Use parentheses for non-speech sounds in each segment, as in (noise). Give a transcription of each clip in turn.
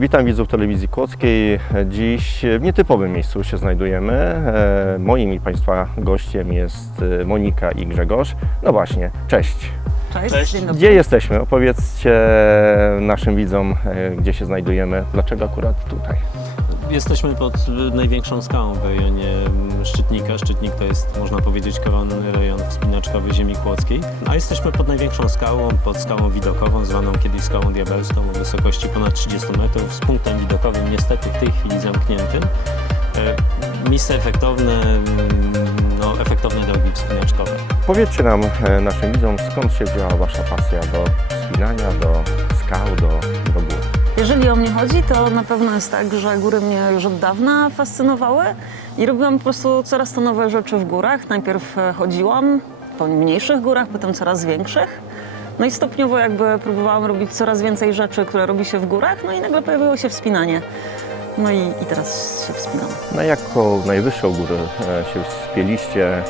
Witam widzów telewizji Kłodzkiej. Dziś w nietypowym miejscu się znajdujemy. E, Moim i Państwa gościem jest e, Monika i Grzegorz. No właśnie, cześć. Cześć, Cześć. Gdzie jesteśmy? Opowiedzcie naszym widzom, e, gdzie się znajdujemy, dlaczego akurat tutaj. Jesteśmy pod największą skałą w rejonie Szczytnika. Szczytnik to jest, można powiedzieć, koronny rejon wspinaczkowy ziemi kłodzkiej. A jesteśmy pod największą skałą, pod skałą widokową, zwaną kiedyś skałą diabelską o wysokości ponad 30 metrów, z punktem widokowym niestety w tej chwili zamkniętym. E, Miejsce efektowne, mm, no, efektowne drogi wspinaczkowe. Powiedzcie nam, e, naszym widzom, skąd się wzięła Wasza pasja do wspinania, do skał, do. Jeżeli o mnie chodzi, to na pewno jest tak, że góry mnie już od dawna fascynowały i robiłam po prostu coraz to nowe rzeczy w górach. Najpierw e, chodziłam po mniejszych górach, potem coraz większych. No i stopniowo jakby próbowałam robić coraz więcej rzeczy, które robi się w górach, no i nagle pojawiło się wspinanie. No i, i teraz się wspinam. Na jaką najwyższą górę e, się wspięliście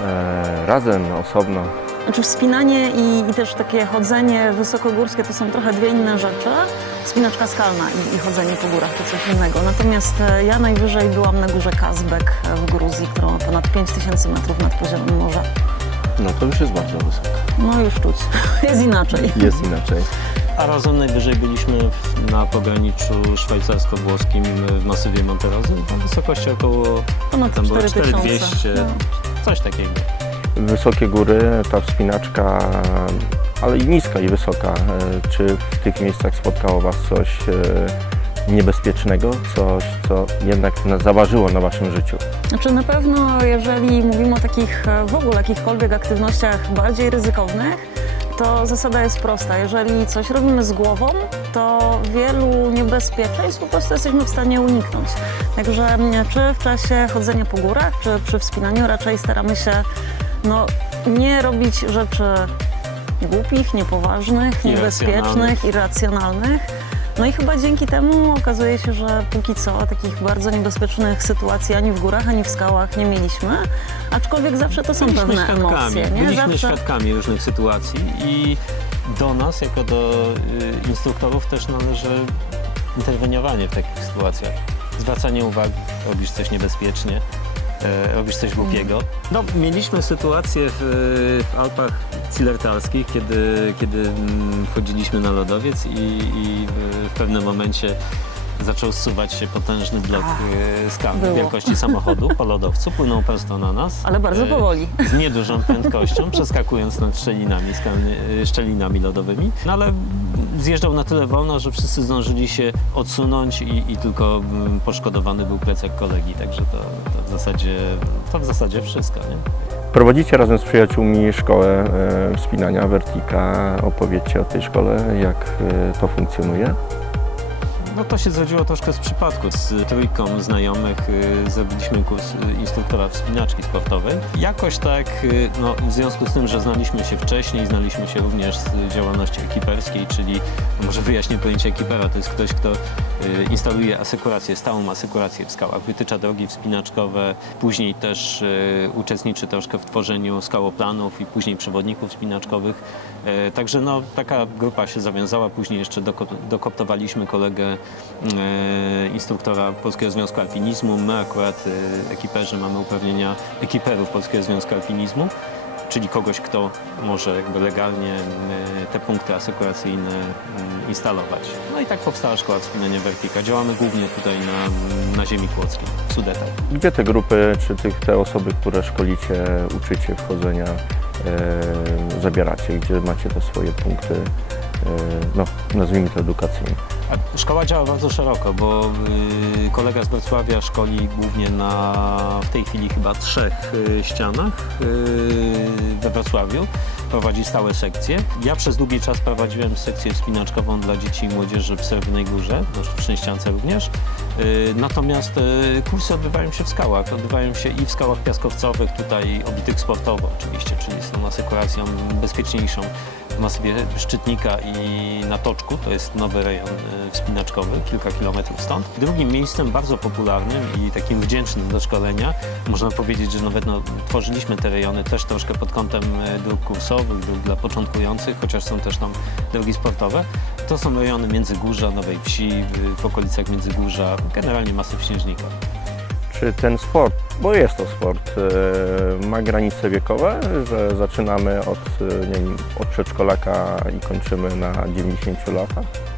e, razem, osobno? Znaczy wspinanie i, i też takie chodzenie wysokogórskie to są trochę dwie inne rzeczy. Wspinaczka skalna i, i chodzenie po górach to coś innego. Natomiast e, ja najwyżej byłam na górze Kazbek w Gruzji, która ma ponad 5000 metrów nad poziomem morza. No to już jest bardzo wysoko. No już czuć, (laughs) jest inaczej. Jest inaczej. A razem najwyżej byliśmy na pograniczu szwajcarsko-włoskim w masywie Monterozy, na wysokości około Ponad Tam było 4000. 4200, No. coś takiego. Wysokie góry, ta wspinaczka, ale i niska i wysoka. E, Czy w tych miejscach spotkało Was coś e, niebezpiecznego, coś, co jednak na- zaważyło na Waszym życiu? Znaczy na pewno, jeżeli mówimy o takich e, w ogóle jakichkolwiek aktywnościach bardziej ryzykownych, to zasada jest prosta. Jeżeli coś robimy z głową, to wielu niebezpieczeństw po prostu jesteśmy w stanie uniknąć. Także mm, czy w czasie chodzenia po górach, czy przy wspinaniu raczej staramy się no, nie robić rzeczy głupich, niepoważnych, niebezpiecznych, irracjonalnych. No i chyba dzięki temu okazuje się, że póki co takich bardzo niebezpiecznych sytuacji ani w górach, ani w skałach nie mieliśmy. Aczkolwiek zawsze to są Byliśmy pewne świadkami, emocje, nie? byliśmy Zawsze. świadkami różnych sytuacji i do nas, jako do y, instruktorów, też należy interweniowanie w takich sytuacjach. Zwracanie uwagi, robisz coś niebezpiecznie, e, robisz coś głupiego. No, mieliśmy sytuację w, w Alpach Cilertalskich, kiedy, kiedy mm, wchodziliśmy na lodowiec i, i w, pewnym momencie zaczął zsuwać się potężny blok e, było. wielkości samochodu po lodowcu, płynął prosto na nas. Ale bardzo E, powoli. z niedużą prędkością, przeskakując nad szczelinami, skalny, y, szczelinami lodowymi. No ale zjeżdżał na tyle wolno, że wszyscy zdążyli się odsunąć i, i tylko mm, poszkodowany był plecak kolegi. Także to, to, w, zasadzie, to w zasadzie wszystko. Nie? Prowadzicie razem z przyjaciółmi szkołę e, wspinania Vertika. Opowiedzcie o tej szkole, jak e, to funkcjonuje. No to się zrodziło troszkę z przypadku. Z trójką znajomych y, zrobiliśmy kurs y, instruktora wspinaczki sportowej. Jakoś tak, y, no, w związku z tym, że znaliśmy się wcześniej, znaliśmy się również z działalności ekiperskiej, czyli może wyjaśnię pojęcie ekipera. To jest ktoś, kto instaluje asekurację, stałą asekurację w skałach, wytycza drogi wspinaczkowe, później też uczestniczy troszkę w tworzeniu skałoplanów i później przewodników wspinaczkowych. Także no, taka grupa się zawiązała. Później jeszcze doko- dokoptowaliśmy kolegę instruktora Polskiego Związku Alpinizmu. My akurat e, ekiperzy mamy uprawnienia ekiperów Polskiego Związku Alpinizmu, czyli kogoś, kto może jakby legalnie e, te punkty asekuracyjne mm, instalować. No i tak powstała Szkoła Wspinania Vertika. Działamy głównie tutaj na, na ziemi kłodzkiej, w Sudetach. Gdzie te grupy, czy tych, te osoby, które szkolicie, uczycie wchodzenia, e, zabieracie? Gdzie macie te swoje punkty, e, no nazwijmy to edukacyjne? A Szkoła działa bardzo szeroko, bo y, kolega z Wrocławia szkoli głównie na w tej chwili chyba trzech y, ścianach y, we Wrocławiu. Prowadzi stałe sekcje. Ja przez długi czas prowadziłem sekcję wspinaczkową dla dzieci i młodzieży w Srebrnej Górze, na Sztucznej Ściance również. Y, Natomiast y, kursy odbywają się w skałach. Odbywają się i w skałach piaskowcowych, tutaj obitych sportowo oczywiście, czyli z tą asekuracją bezpieczniejszą w masywie Szczytnika i na Toczku, to jest nowy rejon y, wspinaczkowy, kilka kilometrów stąd. Drugim miejscem bardzo popularnym i takim wdzięcznym do szkolenia, można powiedzieć, że nawet no, tworzyliśmy te rejony też troszkę pod kątem dróg kursowych, dróg dla początkujących, chociaż są też tam drogi sportowe. To są rejony Międzygórza, Nowej Wsi, w, okolicach Międzygórza, generalnie Masyw Śnieżnika. Czy ten sport, bo jest to sport, e, ma granice wiekowe, że zaczynamy od, e, nie wiem, od przedszkolaka i kończymy na 90 latach?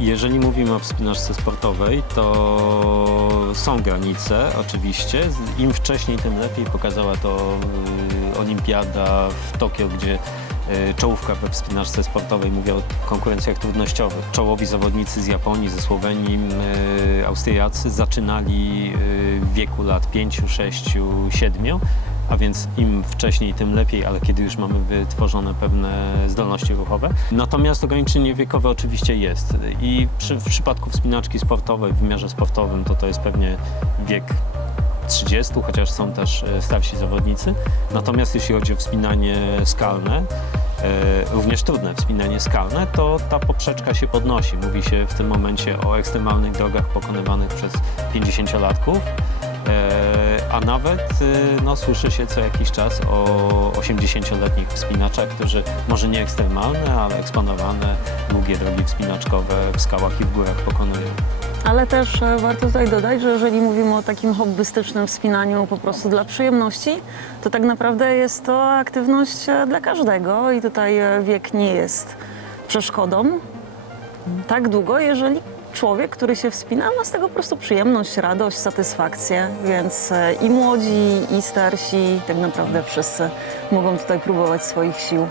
Jeżeli mówimy o wspinaczce sportowej, to są granice oczywiście. Im wcześniej, tym lepiej. Pokazała to y, Olimpiada w Tokio, gdzie y, czołówka we wspinaczce sportowej, mówię o konkurencjach trudnościowych. Czołowi zawodnicy z Japonii, ze Słowenii, y, Austriacy zaczynali w wieku lat 5, 6, 7 a więc im wcześniej, tym lepiej, ale kiedy już mamy wytworzone pewne zdolności ruchowe. Natomiast ograniczenie wiekowe oczywiście jest i przy, w przypadku wspinaczki sportowej w wymiarze sportowym to to jest pewnie wiek 30, chociaż są też e, starsi zawodnicy. Natomiast jeśli chodzi o wspinanie skalne, e, również trudne wspinanie skalne, to ta poprzeczka się podnosi. Mówi się w tym momencie o ekstremalnych drogach pokonywanych przez 50-latków. E, a nawet e, no, słyszy się co jakiś czas o 80-letnich wspinaczach, którzy może nie ekstremalne, ale eksponowane długie drogi wspinaczkowe w skałach i w górach pokonują. Ale też e, warto tutaj dodać, że jeżeli mówimy o takim hobbystycznym wspinaniu po prostu dla przyjemności, to tak naprawdę jest to aktywność e, dla każdego i tutaj wiek nie jest przeszkodą. Tak długo, jeżeli człowiek, który się wspina, ma z tego po prostu przyjemność, radość, satysfakcję, więc e, i młodzi, i starsi, tak naprawdę wszyscy mogą tutaj próbować swoich sił.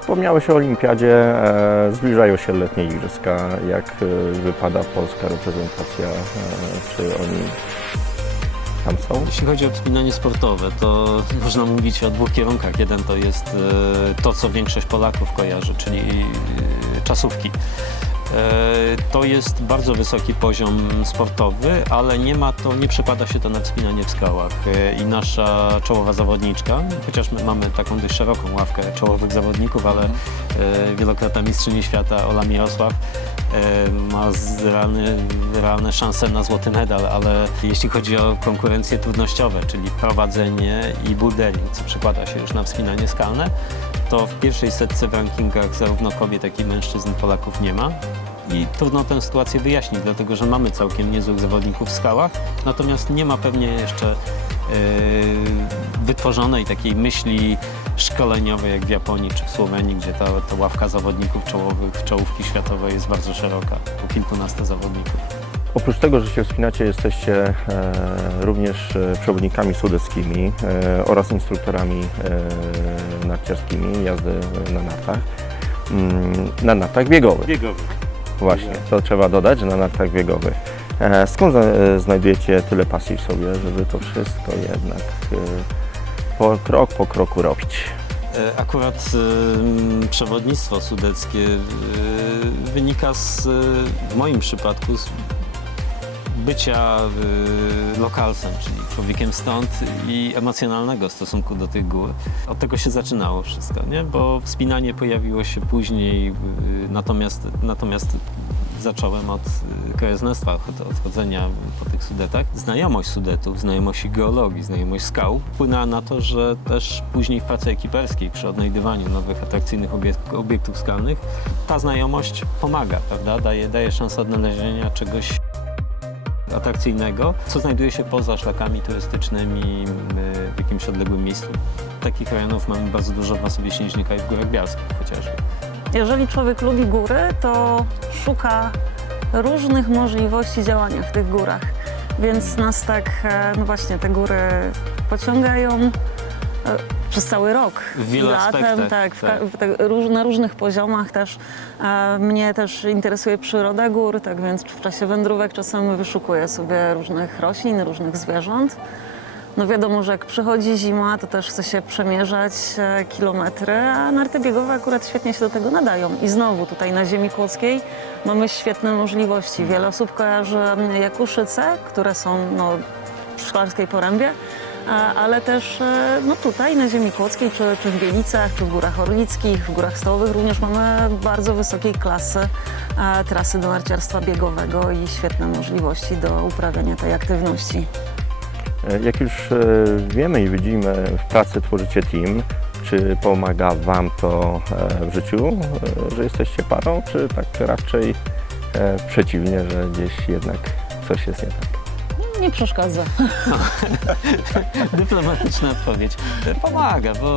Wspomniałeś o olimpiadzie, e, zbliżają się letnie igrzyska. Jak e, wypada polska reprezentacja? Czy oni tam są? Jeśli chodzi o wspinanie sportowe, to można mówić o dwóch kierunkach. Jeden to jest to, co większość Polaków kojarzy, czyli czasówki. E, To jest bardzo wysoki poziom sportowy, ale nie ma to, nie przekłada się to na wspinanie w skałach. E, I nasza czołowa zawodniczka, chociaż my mamy taką dość szeroką ławkę czołowych zawodników, ale e, wielokrotna mistrzyni świata Ola Mirosław ma z- realne, szanse na złoty medal, ale jeśli chodzi o konkurencje trudnościowe, czyli prowadzenie i bouldering, co przekłada się już na wspinanie skalne, to w pierwszej setce w rankingach zarówno kobiet, jak i mężczyzn Polaków nie ma. I trudno tę sytuację wyjaśnić, dlatego że mamy całkiem niezłych zawodników w skałach, natomiast nie ma pewnie jeszcze yy, wytworzonej takiej myśli szkoleniowej jak w Japonii czy w Słowenii, gdzie ta, ta ławka zawodników czołowych, czołówki światowej jest bardzo szeroka, po kilkunastu zawodników. Oprócz tego, że się wspinacie, jesteście e, również e, przewodnikami sudeckimi e, oraz instruktorami narciarskimi jazdy na nartach. Mm, na nartach biegowych. Biegowy. Właśnie, to trzeba dodać, że na nartach biegowych. Skąd znajdujecie tyle pasji w sobie, żeby to wszystko jednak po, krok po kroku robić? Akurat przewodnictwo sudeckie wynika z, w moim przypadku z bycia e, lokalsem, czyli człowiekiem stąd i emocjonalnego stosunku do tych gór. Od tego się zaczynało wszystko, nie? bo wspinanie pojawiło się później, e, natomiast, natomiast zacząłem od e, krajoznawstwa, od od chodzenia po tych Sudetach. Znajomość Sudetów, znajomość geologii, znajomość skał wpłynęła na to, że też później w pracy ekiperskiej, przy odnajdywaniu nowych, atrakcyjnych obiek- obiektów skalnych, ta znajomość pomaga, prawda? Daje, daje szansę odnalezienia czegoś atrakcyjnego, co znajduje się poza szlakami turystycznymi y, w jakimś odległym miejscu. Takich rejonów mamy bardzo dużo w masywie Śnieżnika i w Górach Bialskich chociażby. Jeżeli człowiek lubi góry, to szuka różnych możliwości działania w tych górach. Więc nas tak, e, no właśnie, te góry pociągają przez cały rok. W wielu latem, aspektach, tak, tak. w tak, na różnych poziomach też. Mnie też interesuje przyroda gór, tak więc w czasie wędrówek czasem wyszukuję sobie różnych roślin, różnych zwierząt. No wiadomo, że jak przychodzi zima, to też chce się przemierzać e, kilometry, a narty biegowe akurat świetnie się do tego nadają. I znowu tutaj na ziemi kłodzkiej mamy świetne możliwości. Wiele osób kojarzy Jakuszyce, które są no, w Szklarskiej Porębie, ale też e, no, tutaj na ziemi kłodzkiej, czy, czy w Bielicach, czy w Górach Orlickich, w Górach Stołowych również mamy bardzo wysokiej klasy trasy do narciarstwa biegowego i świetne możliwości do uprawiania tej aktywności. E, Jak już e, wiemy i widzimy, w pracy tworzycie team. Czy pomaga Wam to w życiu, że jesteście parą, czy tak raczej przeciwnie, że gdzieś jednak coś jest nie tak? Nie przeszkadza. (laughs) Dyplomatyczna odpowiedź. Pomaga, bo,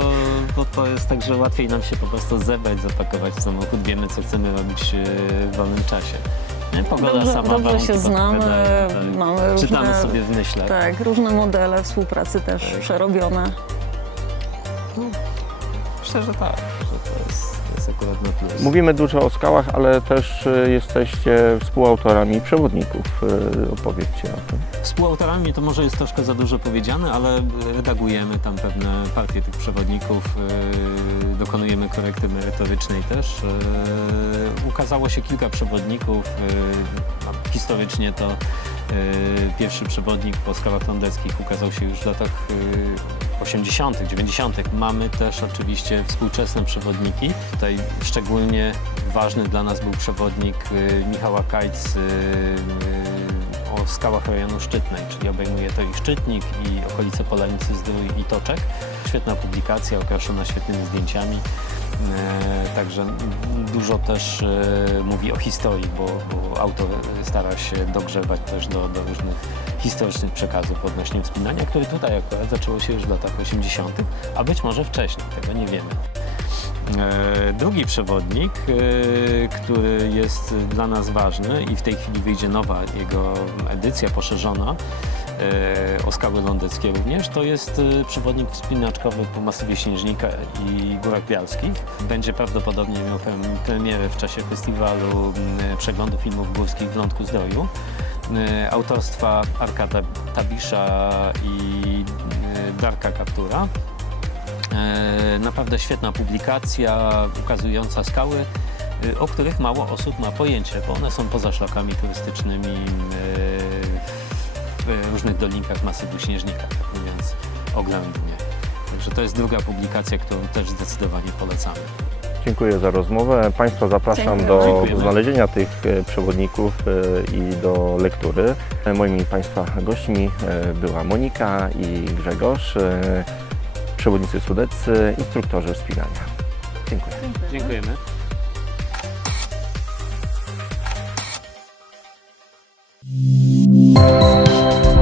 bo to jest tak, że łatwiej nam się po prostu zebrać, zapakować w samochód, wiemy co chcemy robić e, w wolnym czasie. Pogoda Dobrze, sama dobrze się znamy, tak. mamy Czytamy różne, sobie w myślach. tak, różne modele współpracy też Tak. przerobione. Myślę, że tak, Mówimy dużo o skałach, ale też e, jesteście współautorami przewodników. E, Opowiedzcie o tym. Współautorami to może jest troszkę za dużo powiedziane, ale redagujemy tam pewne partie tych przewodników, dokonujemy korekty merytorycznej też. Ukazało się kilka przewodników. No, historycznie to pierwszy przewodnik po skałach lądeckich ukazał się już w latach yy, 80., 90. Mamy też oczywiście współczesne przewodniki. Tutaj szczególnie ważny dla nas był przewodnik yy, Michała Kajc o skałach rejonu Szczytnej, czyli obejmuje to i Szczytnik, i okolice Polanicy Zdrój i Toczek. Świetna publikacja, okraszona świetnymi zdjęciami. E, Także dużo też e, mówi o historii, bo, bo autor stara się dogrzewać też do, do różnych historycznych przekazów odnośnie wspinania, które tutaj akurat zaczęło się już w latach 80., a być może wcześniej, tego nie wiemy. E, Drugi przewodnik, e, który jest dla nas ważny i w tej chwili wyjdzie nowa jego edycja poszerzona e, o skały lądeckie również, to jest przewodnik wspinaczkowy po masywie Śnieżnika i Górach Bialskich. Będzie prawdopodobnie miał pre- premierę w czasie festiwalu przeglądu filmów górskich w Lądku Zdroju. Autorstwa Arkada Tabisza i Darka Kaptura. E, Naprawdę świetna publikacja ukazująca skały, y, o których mało osób ma pojęcie, bo one są poza szlakami turystycznymi y, w różnych dolinkach masywu Śnieżnika, tak mówiąc oględnie. Także to jest druga publikacja, którą też zdecydowanie polecamy. Dziękuję za rozmowę. Państwa zapraszam Dziękuję. do Dziękujemy. znalezienia tych e, przewodników e, i do lektury. E, Moimi Państwa gośćmi e, była Monika i Grzegorz, e, przewodnicy sudeccy, instruktorzy wspinania. Dziękuję. Dziękujemy. Dziękujemy.